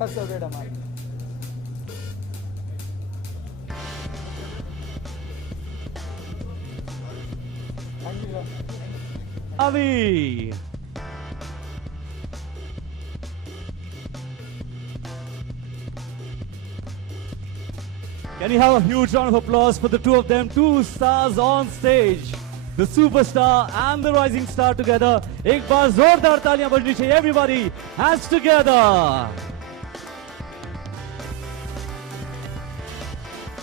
First award हमारा. Thank you, sir. AVI. Can you have a huge round of applause for the two of them, two stars on stage, the superstar and the rising star together. एक बार जोरदार तालियां बजनी चाहिए. Everybody, hands together.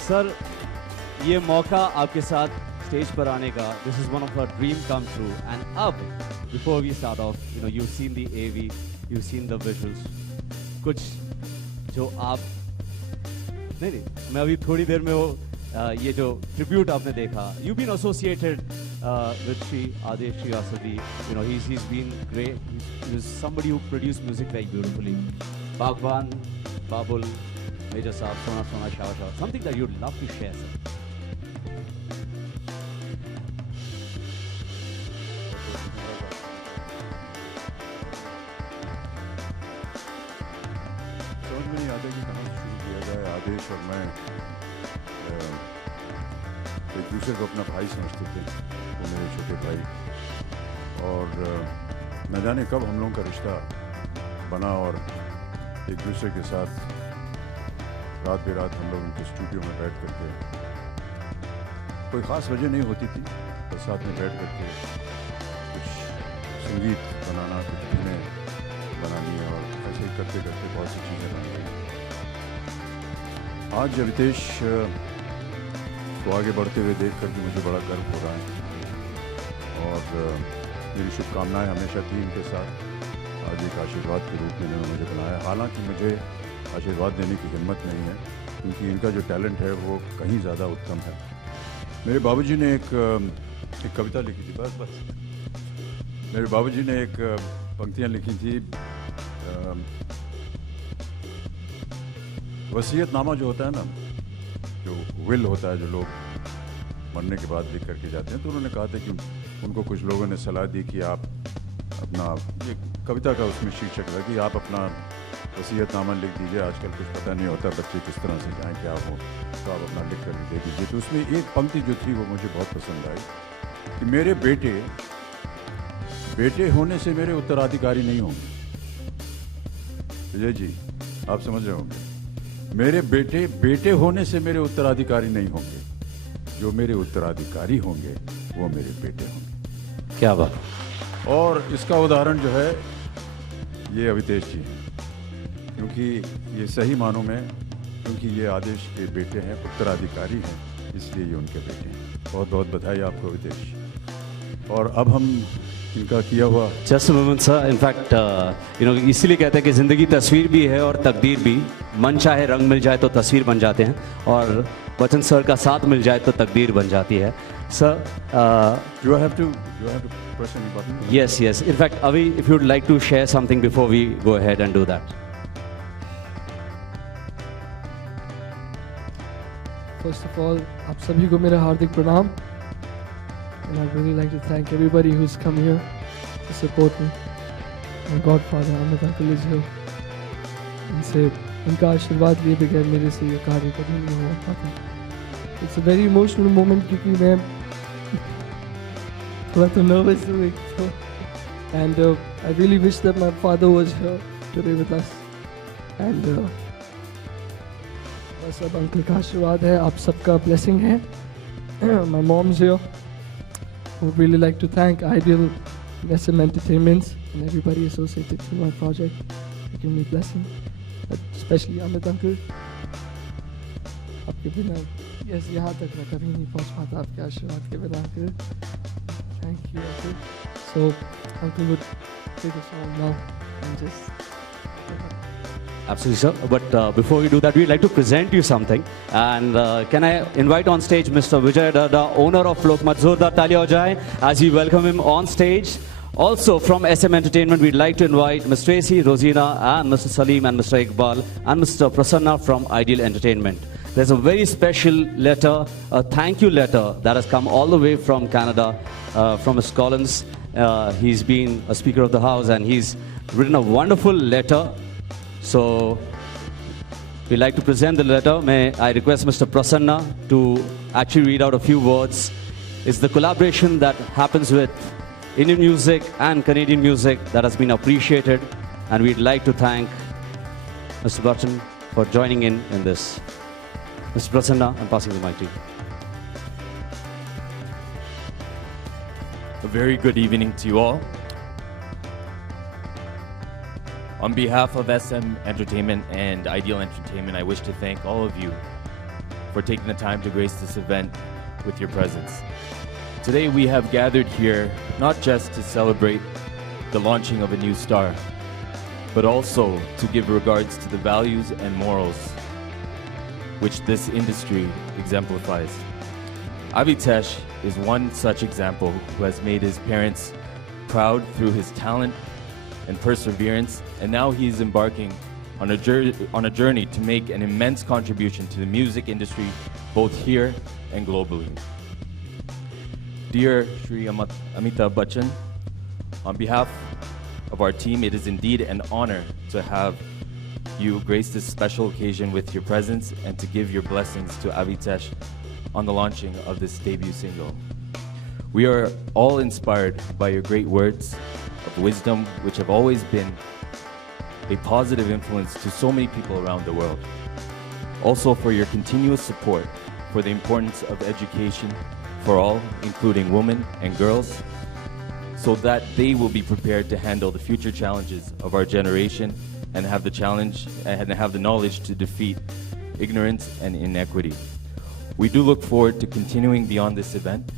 Sir, ये मौका आपके साथ stage पर आने का, this is one of our dream come true. And अब, before we start off, you've seen the AV, you've seen the visuals. कुछ जो आप नहीं मैं अभी थोड़ी देर में वो ये जो ट्रिब्यूट आपने देखा, you been associated with Shri Aadesh Shrivastava. he's been great. He's somebody who produced music very beautifully. Bhagwan, Babul, Major Saab, Sona Sona, Shawa Shawa, something that you'd love to share, sir. समझ में नहीं आता कि कहाँ से शुरू किया जाए. आदेश और मैं एक दूसरे को अपना भाई समझते थे, वो मेरे छोटे भाई, और न जाने कब हम लोगों का रिश्ता बना और एक दूसरे के साथ रात बेरात हम लोग उनके स्टूडियो में बैठ करके, कोई ख़ास वजह नहीं होती थी, बस साथ में बैठ करके कुछ संगीत बनाना, कुछ फिल्में बनानी और ऐसे ही करते करते बहुत सी चीज़ें बन गई. आज अवितेश को आगे बढ़ते हुए देख कर भी मुझे बड़ा गर्व हो रहा है और मेरी शुभकामनाएं हमेशा थी इनके साथ. आज एक आशीर्वाद के रूप में इन्होंने मुझे बनाया. हालांकि मुझे आशीर्वाद देने की हिम्मत नहीं है क्योंकि इनका जो टैलेंट है वो कहीं ज़्यादा उत्तम है. मेरे बाबूजी ने एक कविता लिखी थी. बस मेरे बाबूजी ने एक पंक्तियाँ लिखी थी. वसीयतनामा जो होता है ना, जो विल होता है, जो लोग मरने के बाद लिख करके जाते हैं, तो उन्होंने कहा था कि उनको कुछ लोगों ने सलाह दी कि आप अपना, ये कविता का उसमें शीर्षक था कि आप अपना वसीयतनामा लिख दीजिए. आजकल कुछ पता नहीं होता बच्चे किस तरह से जाएँ, क्या हो, तो आप अपना लिख कर दे दीजिए. तो उसमें एक पंक्ति जो थी वो मुझे बहुत पसंद आई कि मेरे बेटे होने से मेरे उत्तराधिकारी नहीं होंगे. विजय जी, आप समझ रहे होंगे, मेरे बेटे होने से मेरे उत्तराधिकारी नहीं होंगे. जो मेरे उत्तराधिकारी होंगे वो मेरे बेटे होंगे. क्या बात. और इसका उदाहरण जो है ये अवितेश जी हैं, क्योंकि ये सही मानों में, क्योंकि ये आदेश के बेटे हैं, उत्तराधिकारी हैं, इसलिए ये उनके बेटे हैं. बहुत बहुत बधाई आपको अवितेश. और अब हम इनका किया हुआ. Just moment sir. इनफैक्ट इसीलिए कहते हैं कि ज़िंदगी तस्वीर भी है और तकदीर भी. मन चाहे रंग मिल जाए तो तस्वीर बन जाते हैं, और बच्चन सर का साथ मिल जाए तो तकदीर बन जाती है. Sir, you have to press any button. Yes. In fact, Avi, if you'd like to share something before we go ahead and do that. First of all, आप सभी को मेरा हार्दिक प्रणाम. And I'd really like to thank everybody who's come here to support me. My godfather, Amitabh Bachchan, इनसे इनका आशीर्वाद लिए बगैर मेरे से ये कार्य कभी नहीं हुआ पाता. It's a very emotional moment क्योंकि मैं थोड़ा तो nervous हूँ तो, and I really wish that my father was here today with us. And बस अब अंकल का आशीर्वाद है, आप सबका blessing है. My mom's here. Would really like to thank Ideal SM Entertainments and everybody associated with my project for giving me blessing, but especially Amit uncle. आपके बिना yes यहाँ तक मैं कभी नहीं पहुँच पाता आपके आशीर्वाद के बिना uncle. Thank you uncle. So uncle would take the song now and just. Absolutely, sir. But before we do that, we'd like to present you something. And can I invite on stage Mr. Vijay Dada, owner of Lokmat. Zordar taaliyan ho jaye as we welcome him on stage. Also from SM Entertainment, we'd like to invite Ms. Tracy, Rosina, and Mr. Salim, and Mr. Iqbal, and Mr. Prasanna from Ideal Entertainment. There's a very special letter, a thank you letter that has come all the way from Canada, from Ms. Collins. He's been a Speaker of the House, and he's written a wonderful letter. So we'd like to present the letter. May I request Mr. Prasanna to actually read out a few words. It's the collaboration that happens with Indian music and Canadian music that has been appreciated, and we'd like to thank Mr. Bachchan for joining in this. Mr. Prasanna, I'm passing the mic to you. A very good evening to you all. On behalf of SM Entertainment and Ideal Entertainment, I wish to thank all of you for taking the time to grace this event with your presence. Today we have gathered here not just to celebrate the launching of a new star, but also to give regards to the values and morals which this industry exemplifies. Avitesh is one such example who has made his parents proud through his talent and perseverance, and now he's embarking on a journey to make an immense contribution to the music industry, both here and globally. Dear Shri Amitabh Bachchan, on behalf of our team, it is indeed an honor to have you grace this special occasion with your presence and to give your blessings to Avitesh on the launching of this debut single. We are all inspired by your great words of wisdom, which have always been a positive influence to so many people around the world. Also for your continuous support for the importance of education for all, including women and girls, so that they will be prepared to handle the future challenges of our generation and have the knowledge to defeat ignorance and inequity. We do look forward to continuing beyond this event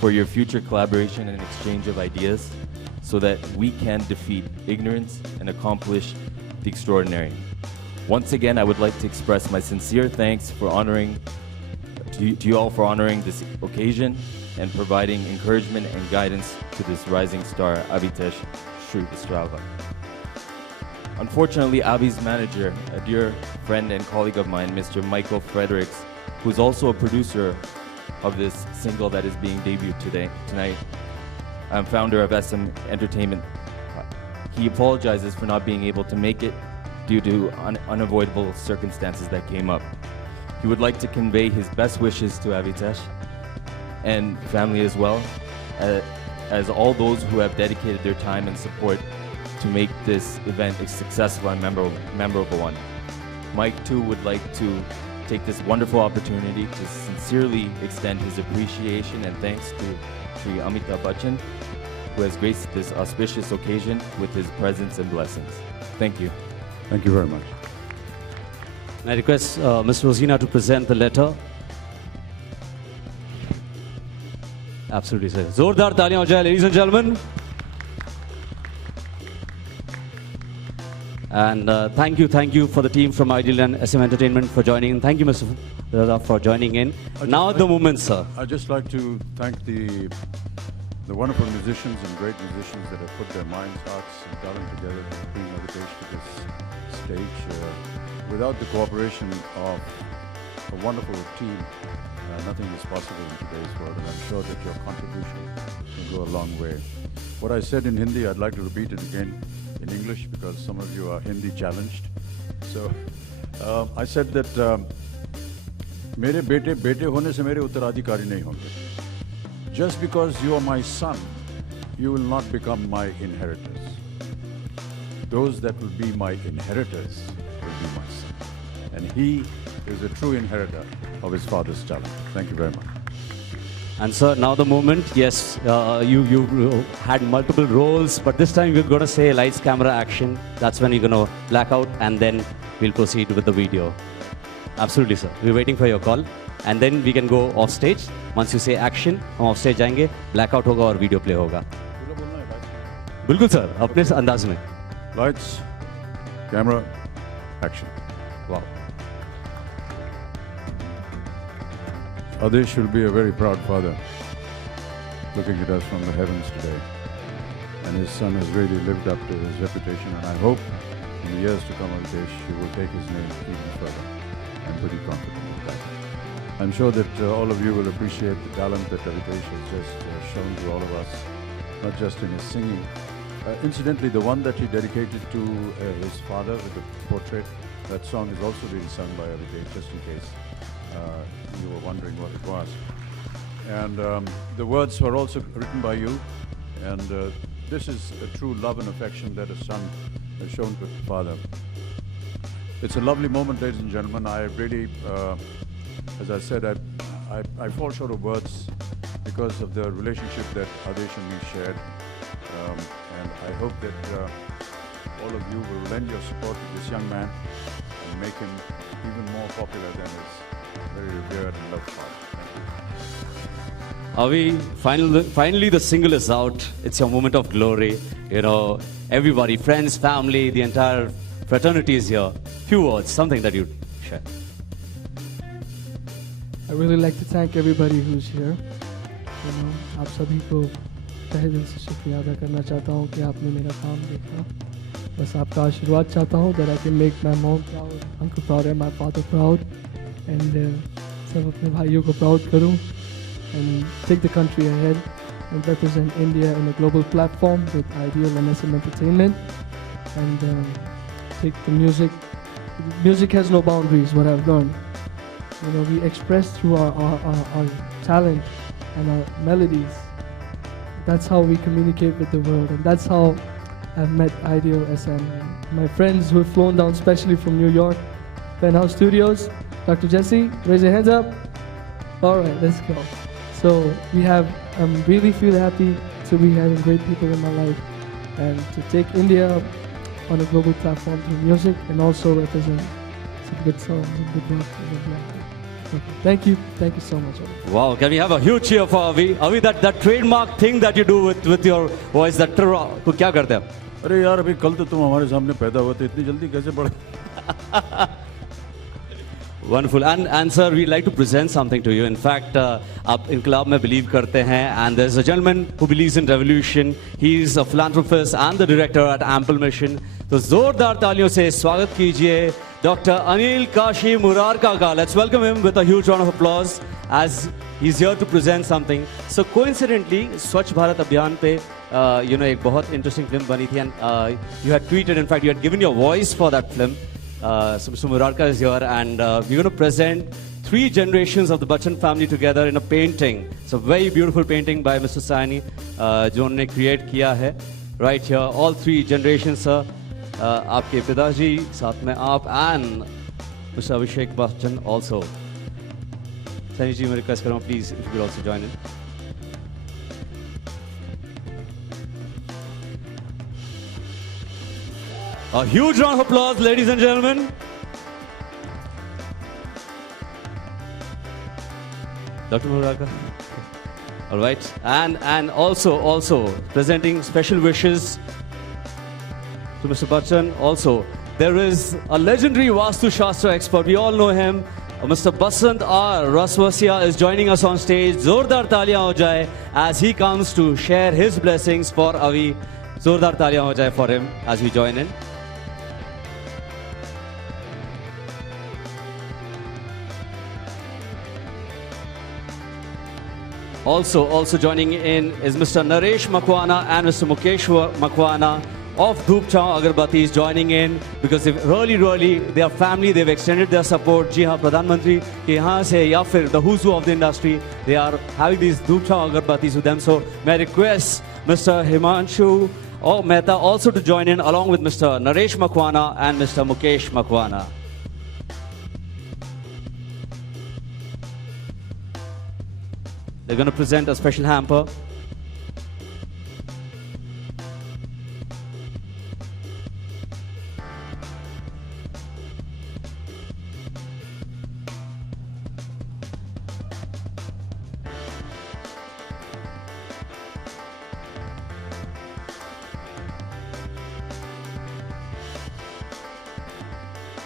for your future collaboration and exchange of ideas so that we can defeat ignorance and accomplish the extraordinary. Once again, I would like to express my sincere thanks for to you all for honoring this occasion and providing encouragement and guidance to this rising star, Avitesh Shrivastava. Unfortunately, Avi's manager, a dear friend and colleague of mine, Mr. Michael Fredericks, who is also a producer of this single that is being debuted tonight, founder of SM Entertainment, he apologizes for not being able to make it due to unavoidable circumstances that came up. He would like to convey his best wishes to Avitesh and family as well, as all those who have dedicated their time and support to make this event a successful and memorable one. Mike too would like to take this wonderful opportunity to sincerely extend his appreciation and thanks to Sri Amitabh Bachchan, who has graced this auspicious occasion with his presence and blessings. Thank you. Thank you very much. I request Ms. Rosina to present the letter. Absolutely, sir. Zordar taaliyan ho jaye, ladies and gentlemen. And thank you for the team from Ideal and SM Entertainment for joining in. Thank you, Mr. Dada, for joining in. Now the moment, sir. I'd just like to thank the wonderful musicians and great musicians that have put their minds, hearts, and talent together to bring Avitesh to this stage. Without the cooperation of a wonderful team, nothing is possible in today's world, and I'm sure that your contribution will go a long way. What I said in Hindi, I'd like to repeat it again in English because some of you are Hindi challenged. So I said that मेरे बेटे बेटे होने से मेरे उत्तराधिकारी नहीं होंगे. Just because you are my son, you will not become my inheritors. Those that will be my inheritors will be my son. And he is a true inheritor of his father's talent. Thank you very much. And sir, now the moment. Yes, you had multiple roles, but this time we're going to say lights, camera, action. That's when you're going to black out, and then we'll proceed with the video. Absolutely, sir. We're waiting for your call, and then we can go off stage. Once you say action, हम off stage जाएंगे, blackout होगा और video play होगा. बिल्कुल sir, अपने अंदाज में. Lights, camera, action. Wow. Adesh will be a very proud father looking at us from the heavens today. And his son has really lived up to his reputation, and I hope in the years to come, Adesh, he will take his name even further. I'm pretty confident of that. I'm sure that all of you will appreciate the talent that Avitesh has just shown to all of us, not just in his singing. Incidentally, the one that he dedicated to his father with the portrait, That song is also being sung by Abhishek, just in case you were wondering what it was. And the words were also written by you. And this is a true love and affection that a son has shown to his father. It's a lovely moment, ladies and gentlemen. I really, as I said, I fall short of words because of the relationship that Adesh and me shared. And I hope that all of you will lend your support to this young man and make him even more popular than his very revered and loved father. Thank you. Finally the single is out. It's your moment of glory. You know, everybody, friends, family, the entire fraternity is here. Few words, something that you'd share. I really like to thank everybody who's here. You know, आप सभी को तहे दिल से शुक्रिया अदा करना चाहता हूँ कि आपने मेरा काम देखा. बस आपका आशीर्वाद चाहता हूँ that I can make my mom proud, uncle proud and my father proud, and सब अपने भाइयों को proud करूँ and take the country ahead and represent India in a global platform with Ideal and SM Entertainment, and take the music. Music has no boundaries, what I've learned. You know, we express through our talent and our melodies. That's how we communicate with the world, and that's how I've met Ideal SM. My friends who have flown down specially from New York, Penthouse Studios, Dr. Jesse, raise your hands up. All right, let's go. So I'm really feel happy to be having great people in my life and to take India on a global platform through music and also represent some good songs and good work. Thank you so much. Wow, can we have a huge cheer for Avi? Avi, that trademark thing that you do with your voice, that Tera, वो क्या करते हैं? अरे यार अभी कल तो तुम हमारे सामने पैदा हुए थे, इतनी जल्दी कैसे बढ़े? Wonderful. And sir, we'd like to present something to you. In fact, आप इनकलाब में believe करते हैं, and there's a gentleman who believes in revolution. He's a philanthropist and the director at Ample Mission. तो जोरदार तालियों से स्वागत कीजिए Dr. Anil Kashi Murarka ka. Let's welcome him with a huge round of applause as he's here to present something. So coincidentally, Swachh Bharat Abhiyan pe, you know, एक बहुत interesting film बनी थी, and you had tweeted, in fact, you had given your voice for that film. So Mr. Murarka is here, and we're going to present 3 generations of the Bachchan family together in a painting. It's a very beautiful painting by Mr. Saini, जो उन्होंने create किया है. Right here, all 3 generations, sir. आपके पिताजी, साथ में आप, and Mr. Abhishek Bachchan also. Saini ji, मैं request करूँ, please, if you could also join in. A huge round of applause, ladies and gentlemen. Dr. Murarka. All right. And also presenting special wishes to Mr. Bachchan. Also, there is a legendary Vastu Shastra expert. We all know him. Mr. Basant R. Raswasia is joining us on stage. Zordar taaliyan ho jaye as he comes to share his blessings for Avi. Zordar taaliyan ho jaye for him as we join in. Also joining in is Mr. Naresh Makwana and Mr. Mukesh Makwana of Dhoop Chhaw Agarbattis joining in, because they've really, their family, they've extended their support. Ji haan, Pradhan Mantri ke yahan se ya fir the who's who of the industry, they are having these Dhoop Chhaw Agarbattis with them. So may I request Mr. Himanshu Mehta also to join in along with Mr. Naresh Makwana and Mr. Mukesh Makwana. They're going to present a special hamper.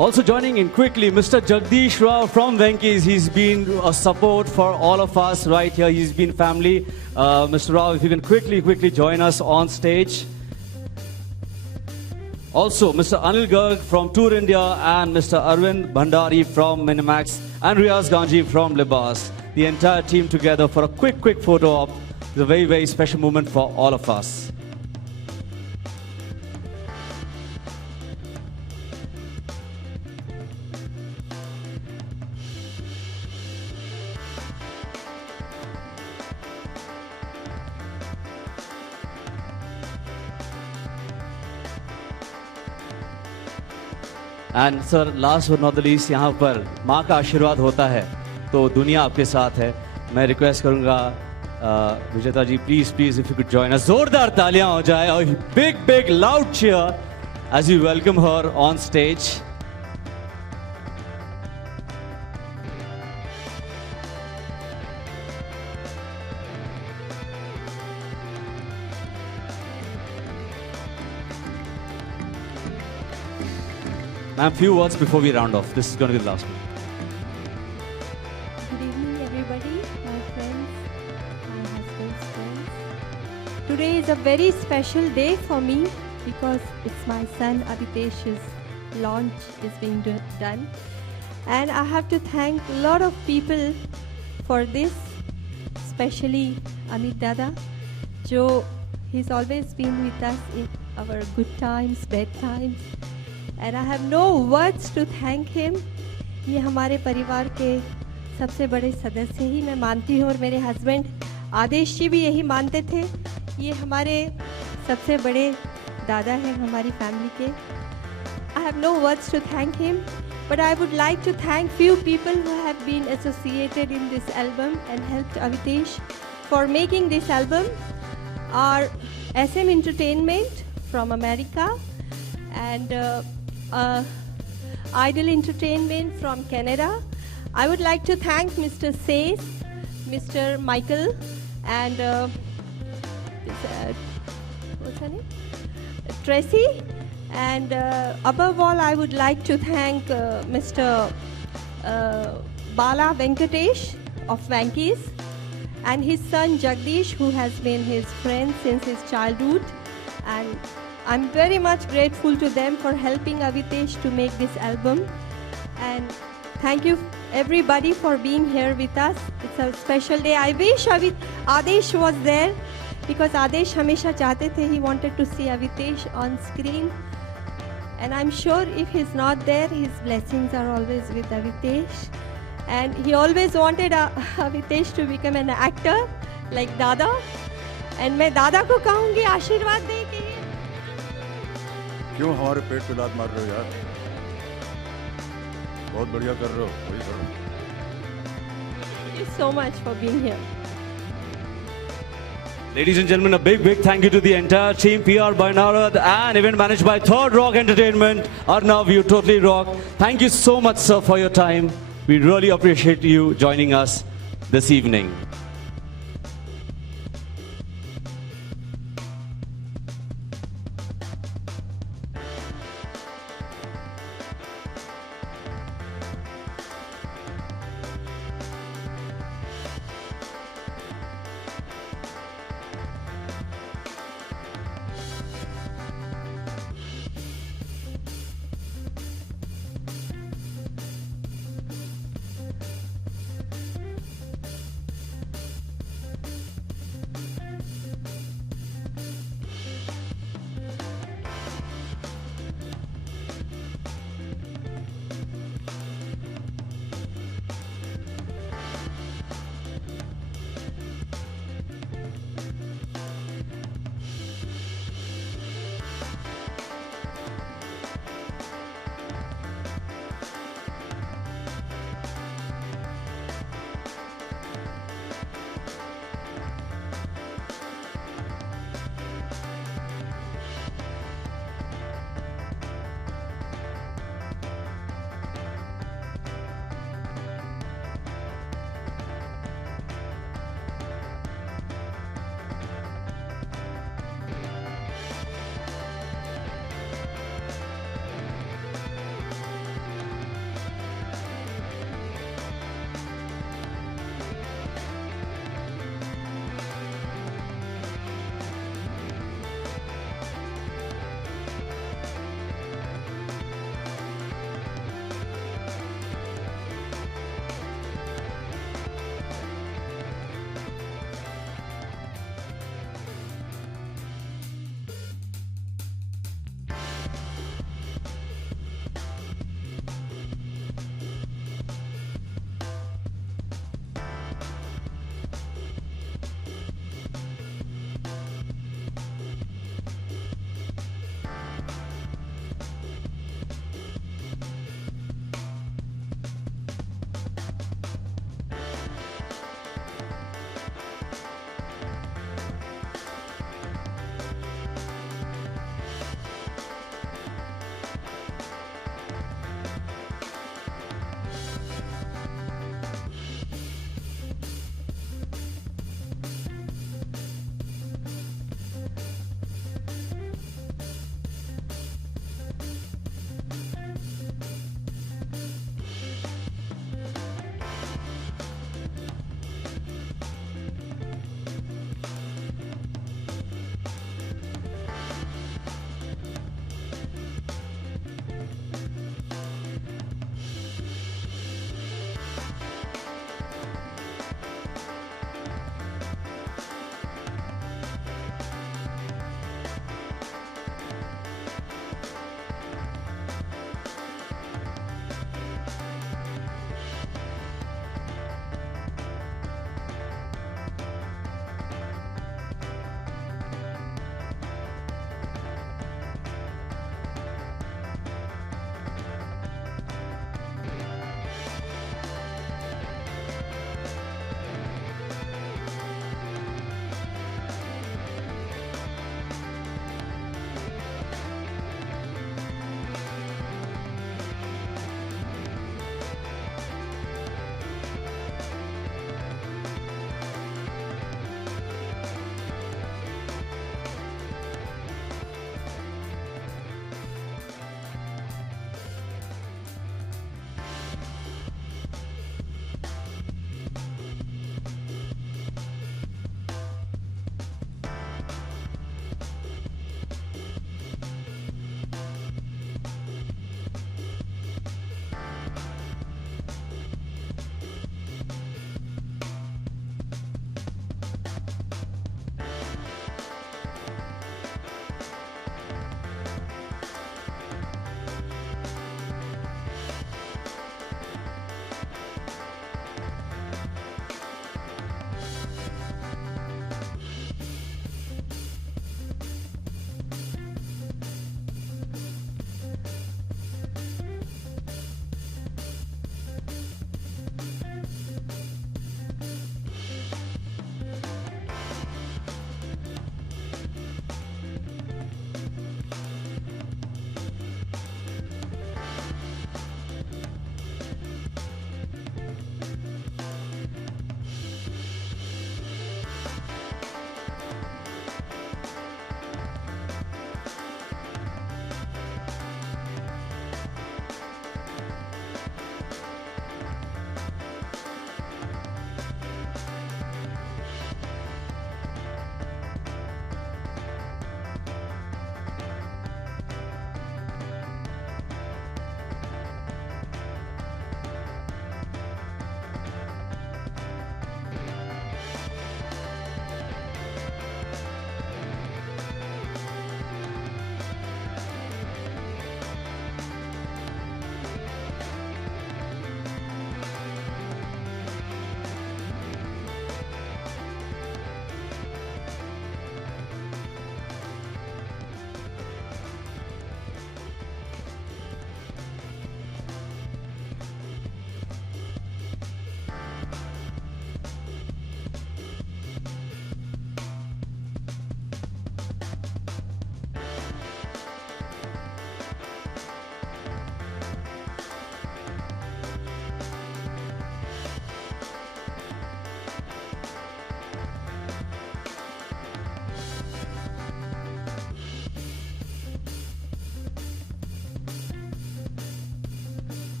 Also joining in quickly, Mr. Jagdish Rao from Venki's. He's been a support for all of us right here. He's been family. Mr. Rao, if you can quickly join us on stage. Also, Mr. Anil Garg from Tour India and Mr. Arvind Bhandari from Minimax and Riaz Ganji from Libas. The entire team together for a quick photo op. It's a very special moment for all of us. And sir last but not the least, यहाँ पर माँ का आशीर्वाद होता है तो दुनिया आपके साथ है। मैं रिक्वेस्ट करूंगा Vijeta ji, please please if you could join us, जोरदार तालियां हो जाए और big big loud cheer as you welcome her on stage. Ma'am, few words before we round off. This is going to be the last one. Good evening, everybody, my friends, my husband's friends. Today is a very special day for me because it's my son Abhitesh's launch is being done. And I have to thank a lot of people for this, especially Amit Dada, Jo. He's always been with us in our good times, bad times. And I have no words to thank him. ये हमारे परिवार के सबसे बड़े सदस्य ही मैं मानती हूँ और मेरे हस्बैंड आदेश जी भी यही मानते थे। ये हमारे सबसे बड़े दादा हैं हमारी फैमिली के। I have no words to thank him, but I would like to thank few people who have been associated in this album and helped Avitesh for making this album. Our SM Entertainment from America and Idol Entertainment from Canada. I would like to thank Mr. Says, Mr. Michael, and what's her name? Tracy. And above all, I would like to thank Mr. Bala Venkatesh of Vankies and his son Jagdish, who has been his friend since his childhood. And I'm very much grateful to them for helping Avitesh to make this album. And thank you everybody for being here with us. It's a special day. I wish Adesh was there because Adesh hamesha chahte the, he wanted to see Avitesh on screen. And I'm sure if he's not there, his blessings are always with Avitesh. And he always wanted Avitesh to become an actor like Dada. And मैं दादा को कहूँगी आशीर्वाद दे कि क्यों हमारे पेट पे लात मार रहे हो यार? बहुत बढ़िया कर रहे हो, वही करो। Thank you so much for being here. Ladies and gentlemen, a big thank you to the entire team, PR by Narad and event managed by Third Rock Entertainment. Arnav, you totally rock. Thank you so much, sir, for your time. We really appreciate you joining us this evening.